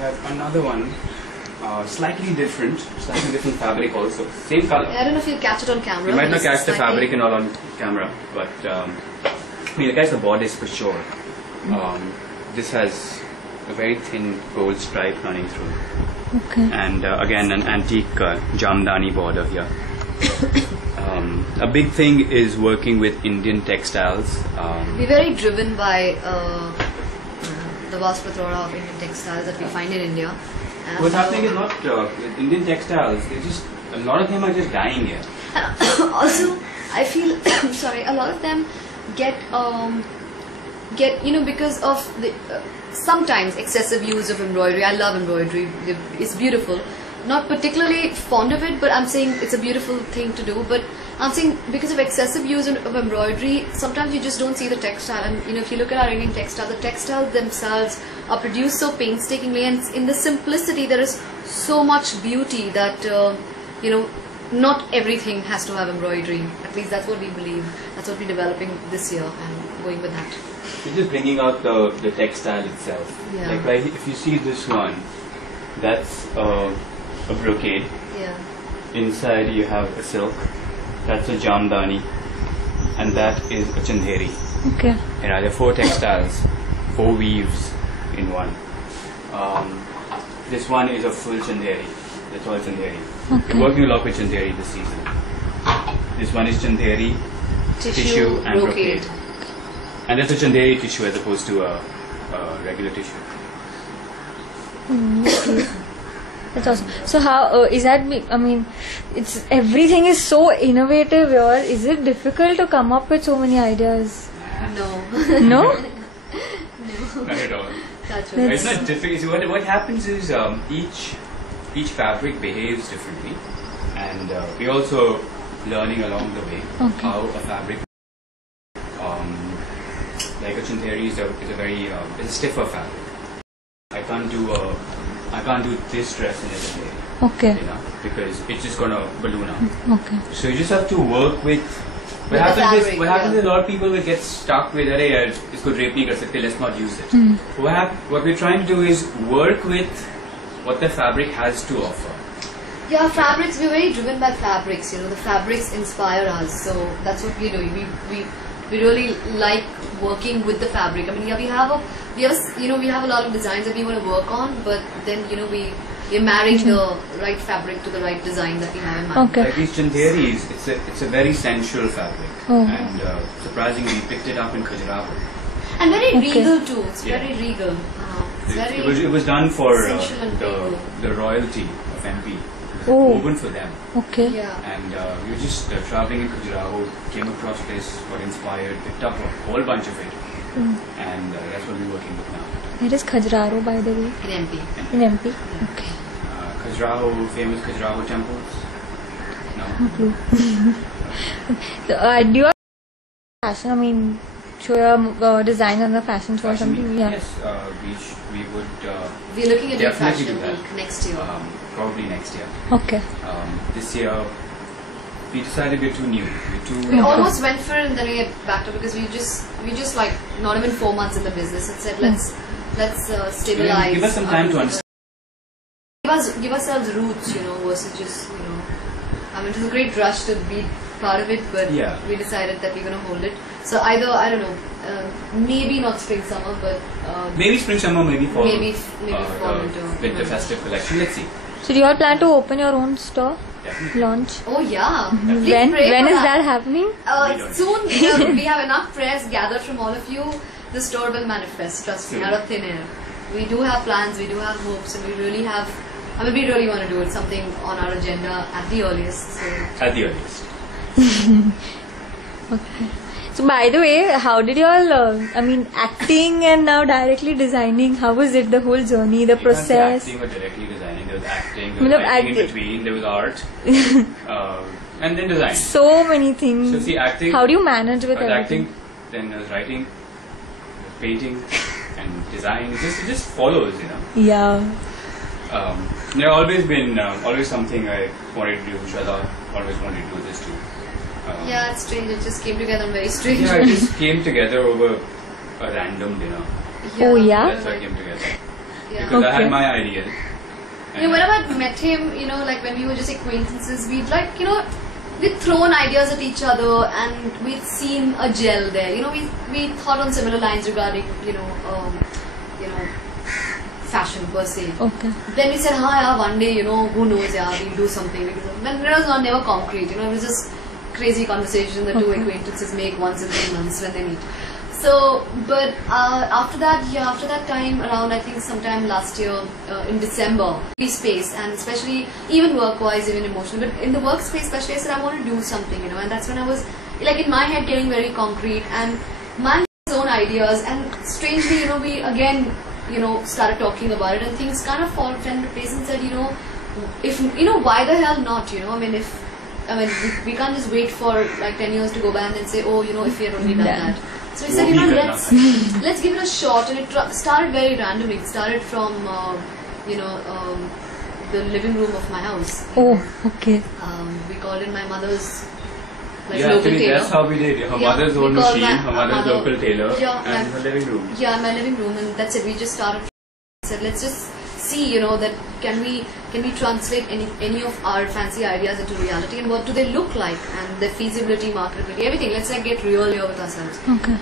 have another one, slightly different fabric also. Same color. I don't know if you'll catch it on camera. You might not catch the fabric and all on camera, but you'll catch the bodice for sure. This has a very thin gold stripe running through. Okay. And again, an antique jamdani border here. A big thing is working with Indian textiles. We're very driven by the vast plethora of Indian textiles that we find in India. And what's happening is not with Indian textiles. A lot of them are just dying here. Also, I feel sorry. A lot of them get because of the sometimes excessive use of embroidery. I love embroidery. It's beautiful. Not particularly fond of it, but I'm saying it's a beautiful thing to do. But I'm saying because of excessive use of embroidery, sometimes you just don't see the textile. And if you look at our Indian textile, the textiles themselves are produced so painstakingly, and in the simplicity there is so much beauty that not everything has to have embroidery. At least that's what we believe. That's what we're developing this year and going with that. We're just bringing out the textile itself. Yeah. Like if you see this one, that's a brocade. Yeah. Inside you have a silk. That's a jamdani, and that is a chandheri. Okay. There are 4 textiles, 4 weaves in one. This one is a full chandheri. That's all chandheri. Okay. We're working a lot with chandheri this season. This one is chandheri, tissue and brocade. And that's a chandheri tissue as opposed to a regular tissue. Okay. That's awesome. So how is that? I mean, it's everything is so innovative here. Is it difficult to come up with so many ideas? No. No? No. Not at all. That's It's not difficult. So what happens is each fabric behaves differently, and we're also learning along the way how a fabric, like a chandheri, is a very it's a stiffer fabric. I can't do this dress in a chandheri. Okay. Because it's just gonna balloon out. Okay. So you just have to work with. What happens is a lot of people will get stuck with, "Arey yaar, isko drape nahi kar sakte, let's not use it." What we're trying to do is work with what the fabric has to offer. Yeah, fabrics. We're very driven by fabrics. The fabrics inspire us. So that's what we're doing. We really like working with the fabric. I mean, yeah, we have a lot of designs that we want to work on, but then we're marrying the right fabric to the right design that we have in mind. Okay. Like these chandheris, it's a very sensual fabric, and surprisingly, we picked it up in Khajuraho. And very regal too. It's very regal. It was done for the royalty of MP. Oh. Woven for them. Okay. Yeah. And we were just traveling in Khajuraho, came across this, got inspired, picked up a whole bunch of it, and that's what we're working with now. Where is Khajuraho, by the way? In MP. In MP. Okay. Khajuraho, famous Khajuraho temples. No. Okay. So, do you have fashion? I mean, show your design on the fashion show or something? Yeah. Yes, we would. We're looking at a definitely fashion do that. week next year. Probably next year. Okay. This year, we decided we're too new. We almost went for it and then we get back to it because we just like not even 4 months in the business and said let's stabilize. Give us some time to understand. Give ourselves roots, versus just I mean, it was a great rush to be part of it, but we decided that we're going to hold it. So either I don't know, maybe not spring summer, but maybe spring summer, maybe fall. Maybe fall into winter festive collection. Let's see. So do you all plan to open your own store? Definitely. Launch? Oh yeah. When is that happening? Soon. We have enough prayers gathered from all of you. The store will manifest. Trust me, out of thin air. We do have plans. We do have hopes, and we really want to do it. Something on our agenda at the earliest. So. At the earliest. Okay. So by the way, how did you all, acting and now directly designing, how was it, the whole journey, the process? Acting or directly designing, there was acting, there was writing in between, there was art, and then design. So many things. So see, acting, how do you manage with everything? Acting, then there was writing, painting, and design. It just follows, Yeah. There always been, always something I wanted to do, Shraddha always wanted to do this too. Yeah, it's strange. It just came together on very strange. Yeah, it just came together over a random dinner. Oh yeah? That's why it came together. Yeah. because I Okay. had my ideas. You know, whenever I met him, you know, like when we were just acquaintances, we'd like, you know, we'd thrown ideas at each other and we'd seen a gel there. You know, we thought on similar lines regarding, you know, fashion per se. Okay. Then we said, yeah, one day, you know, who knows, yeah, we'll do something. Then it was not never concrete, you know, it was just crazy conversation the two acquaintances make once in 3 months when they meet. So, but after that time, around I think sometime last year in December, space, and especially even work-wise, even emotionally, but in the workspace especially, I said I want to do something, you know, and that's when I was like in my head getting very concrete and man his own ideas, and strangely, you know, we again, you know, started talking about it and things kind of fell into place and said, you know, if, you know, why the hell not, you know, I mean, we can't just wait for like 10 years to go by and then say, oh, you know, if we had only done that. So we said, you know, let's give it a shot, and it started very randomly. It started from, you know, the living room of my house. Oh, okay. We called in my mother's like Yeah, local actually tailor. that's how we did. Her Yeah, mother's we own called machine, my her mother's mother. local tailor, Yeah, and my- her living room. Yeah, my living room, and that's it. We just started. Said, let's just see, you know, that can we translate any of our fancy ideas into reality, and what do they look like, and their feasibility, marketability, everything. Let's like get real here with ourselves. Okay.